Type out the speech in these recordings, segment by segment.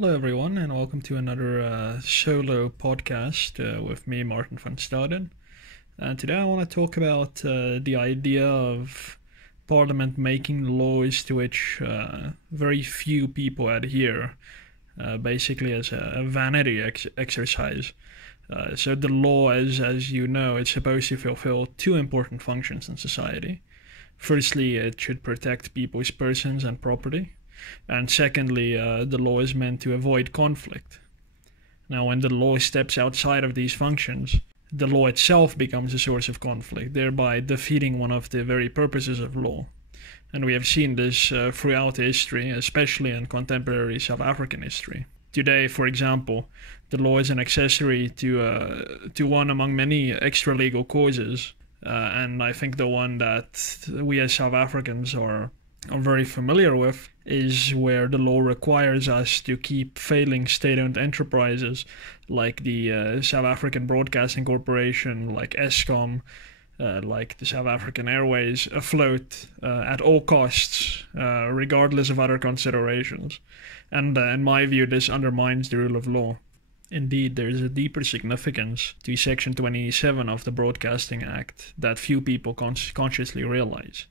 Hello, everyone, and welcome to another solo podcast with me, Martin van Staden. And today I want to talk about the idea of Parliament making laws to which very few people adhere, basically as a vanity exercise. So the law, as you know, is supposed to fulfill two important functions in society. Firstly, it should protect people's persons and property. And secondly, the law is meant to avoid conflict. Now, when the law steps outside of these functions, the law itself becomes a source of conflict, thereby defeating one of the very purposes of law. And we have seen this throughout history, especially in contemporary South African history. Today, for example, the law is an accessory to one among many extra-legal causes, and I think the one that we as South Africans are very familiar with is where the law requires us to keep failing state-owned enterprises like the South African Broadcasting Corporation, like Eskom, like the South African Airways, afloat at all costs, regardless of other considerations. And in my view, this undermines the rule of law. Indeed, there is a deeper significance to Section 27 of the Broadcasting Act that few people consciously realize.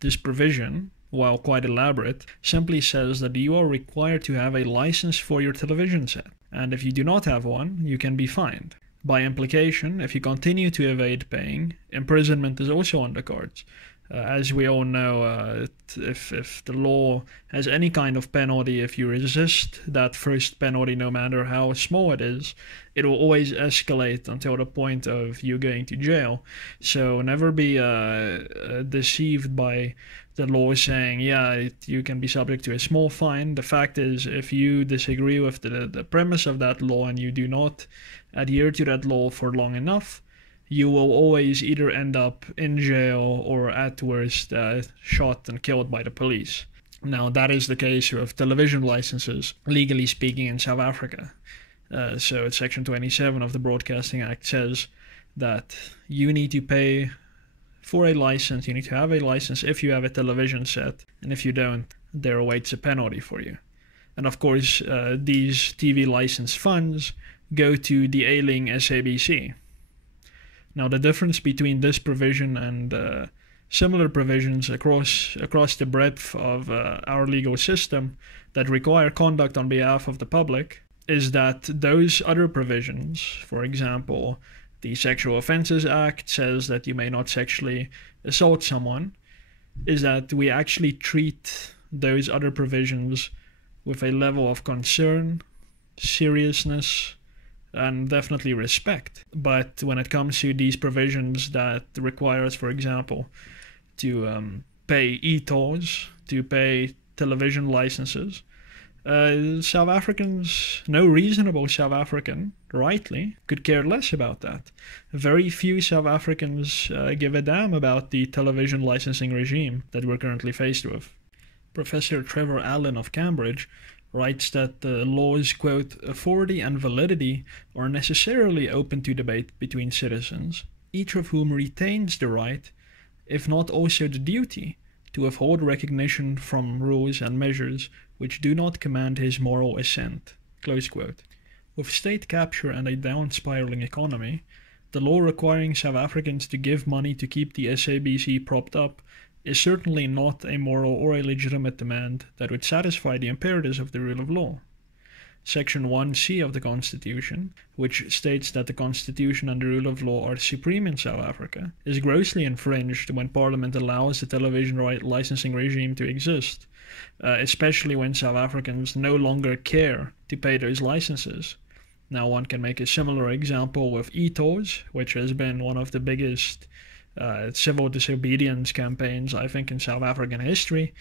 This provision, while quite elaborate, simply says that you are required to have a license for your television set, and if you do not have one, you can be fined. By implication, if you continue to evade paying, imprisonment is also on the cards. As we all know, if the law has any kind of penalty, if you resist that first penalty, no matter how small it is, it will always escalate until the point of you going to jail. So never be deceived by the law saying, you can be subject to a small fine. The fact is, if you disagree with the premise of that law and you do not adhere to that law for long enough, you will always either end up in jail or at worst shot and killed by the police. Now, that is the case with television licenses, legally speaking, in South Africa. So Section 27 of the Broadcasting Act says that you need to pay for a license, you need to have a license if you have a television set, and if you don't, there awaits a penalty for you. And of course, these TV license funds go to the ailing SABC. Now, the difference between this provision and similar provisions across the breadth of our legal system that require conduct on behalf of the public is that those other provisions, for example, the Sexual Offences Act says that you may not sexually assault someone, is that we actually treat those other provisions with a level of concern, seriousness, and definitely respect. But when it comes to these provisions that require us, for example, to pay e-tolls, to pay television licenses, South Africans, no reasonable South African, rightly, could care less about that. Very few South Africans give a damn about the television licensing regime that we're currently faced with. Professor Trevor Allen of Cambridge writes that the law's, quote, authority and validity are necessarily open to debate between citizens, each of whom retains the right, if not also the duty, to withhold recognition from rules and measures which do not command his moral assent, close quote. With state capture and a down-spiraling economy, the law requiring South Africans to give money to keep the SABC propped up is certainly not a moral or a legitimate demand that would satisfy the imperatives of the rule of law. Section 1C of the Constitution, which states that the Constitution and the rule of law are supreme in South Africa, is grossly infringed when Parliament allows the television licensing regime to exist, especially when South Africans no longer care to pay those licenses. Now, one can make a similar example with e-tolls, which has been one of the biggest civil disobedience campaigns, I think, in South African history,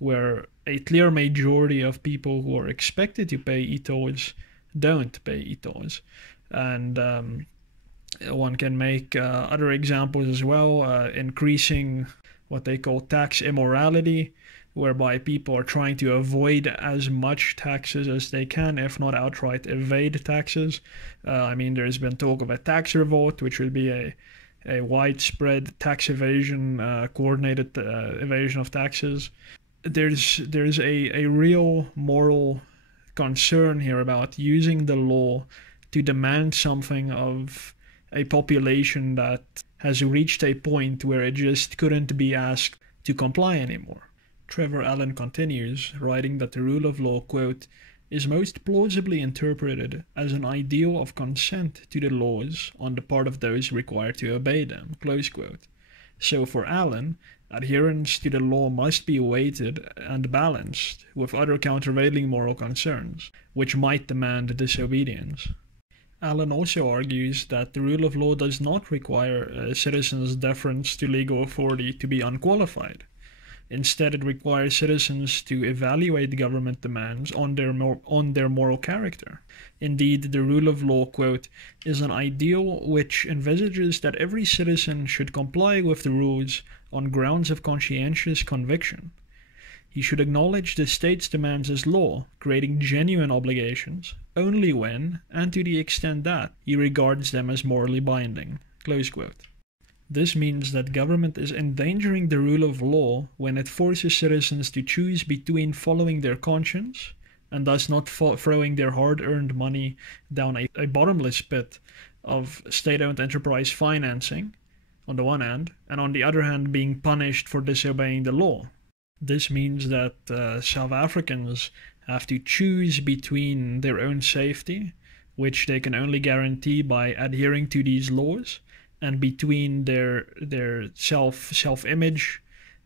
where a clear majority of people who are expected to pay e-tolls don't pay e-tolls. And one can make other examples as well, increasing what they call tax immorality, whereby people are trying to avoid as much taxes as they can, if not outright evade taxes. There's been talk of a tax revolt, which would be a widespread tax evasion, coordinated evasion of taxes. There's a real moral concern here about using the law to demand something of a population that has reached a point where it just couldn't be asked to comply anymore. Trevor Allen continues, writing that the rule of law, quote, is most plausibly interpreted as an ideal of consent to the laws on the part of those required to obey them, close quote. So for Allen, adherence to the law must be weighted and balanced with other countervailing moral concerns, which might demand disobedience. Allen also argues that the rule of law does not require citizens' deference to legal authority to be unqualified. Instead, it requires citizens to evaluate government demands on their moral character. Indeed, the rule of law, quote, is an ideal which envisages that every citizen should comply with the rules on grounds of conscientious conviction. He should acknowledge the state's demands as law, creating genuine obligations, only when, and to the extent that, he regards them as morally binding, close quote. This means that government is endangering the rule of law when it forces citizens to choose between following their conscience and thus not throwing their hard-earned money down a bottomless pit of state-owned enterprise financing, on the one hand, and on the other hand being punished for disobeying the law. This means that South Africans have to choose between their own safety, which they can only guarantee by adhering to these laws, and between their self-image,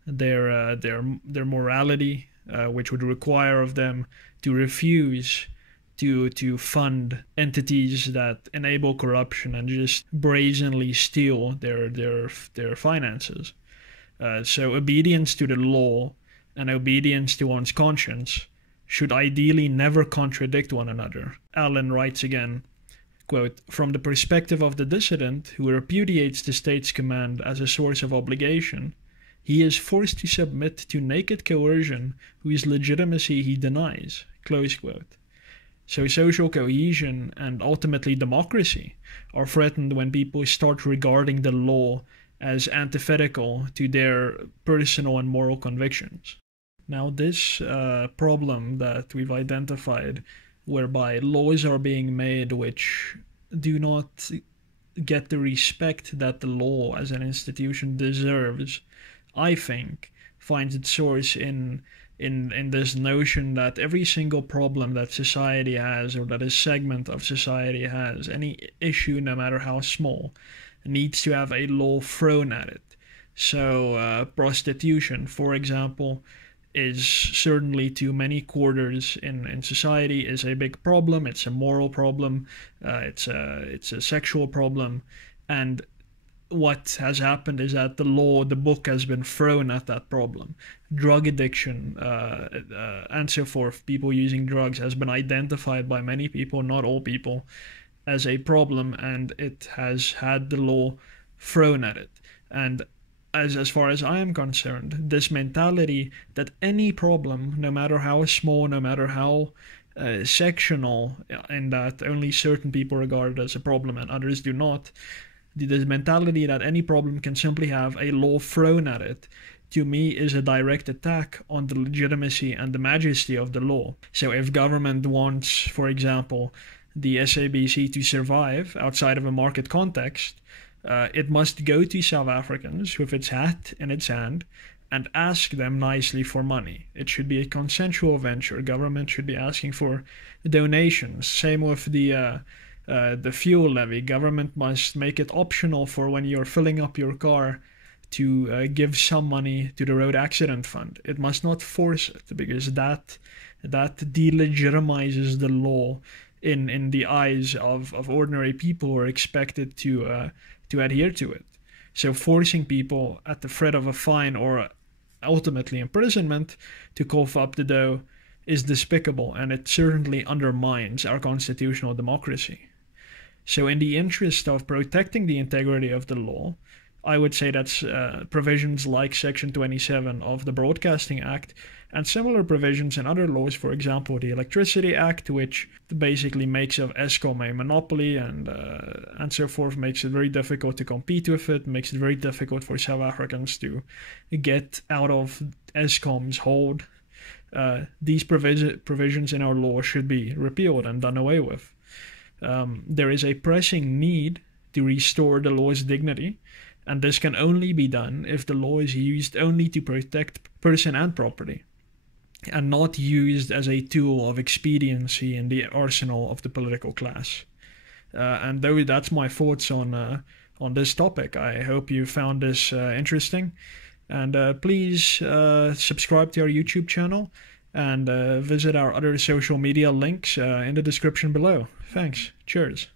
their morality, which would require of them to refuse to fund entities that enable corruption and just brazenly steal their finances. So obedience to the law and obedience to one's conscience should ideally never contradict one another. Allen writes again, quote, from the perspective of the dissident who repudiates the state's command as a source of obligation, he is forced to submit to naked coercion whose legitimacy he denies, close quote. So social cohesion and ultimately democracy are threatened when people start regarding the law as antithetical to their personal and moral convictions. Now this problem that we've identified, whereby laws are being made which do not get the respect that the law as an institution deserves, I think finds its source in this notion that every single problem that society has, or that a segment of society has, any issue, no matter how small, needs to have a law thrown at it. So prostitution, for example, is certainly to many quarters in society is a big problem. It's a moral problem. It's a sexual problem. And what has happened is that the book has been thrown at that problem. Drug addiction and so forth, people using drugs, has been identified by many people, not all people, as a problem, and it has had the law thrown at it. And as far as I am concerned, this mentality that any problem, no matter how small, no matter how sectional, and that only certain people regard it as a problem and others do not, this mentality that any problem can simply have a law thrown at it, to me is a direct attack on the legitimacy and the majesty of the law. So if government wants, for example, the SABC to survive outside of a market context, it must go to South Africans with its hat in its hand and ask them nicely for money. It should be a consensual venture. Government should be asking for donations. Same with the fuel levy. Government must make it optional for when you're filling up your car to give some money to the road accident fund. It must not force it, because that delegitimizes the law in the eyes of ordinary people who are expected to adhere to it. So forcing people at the threat of a fine or ultimately imprisonment to cough up the dough is despicable, and it certainly undermines our constitutional democracy. So in the interest of protecting the integrity of the law, I would say that's provisions like Section 27 of the Broadcasting Act and similar provisions in other laws, for example, the Electricity Act, which basically makes of Eskom a monopoly and so forth, makes it very difficult to compete with it, makes it very difficult for South Africans to get out of Eskom's hold. these provisions in our law should be repealed and done away with. There is a pressing need to restore the law's dignity, and this can only be done if the law is used only to protect person and property, and not used as a tool of expediency in the arsenal of the political class. And though that's my thoughts on this topic, I hope you found this interesting. And please subscribe to our YouTube channel and visit our other social media links in the description below. Thanks. Cheers.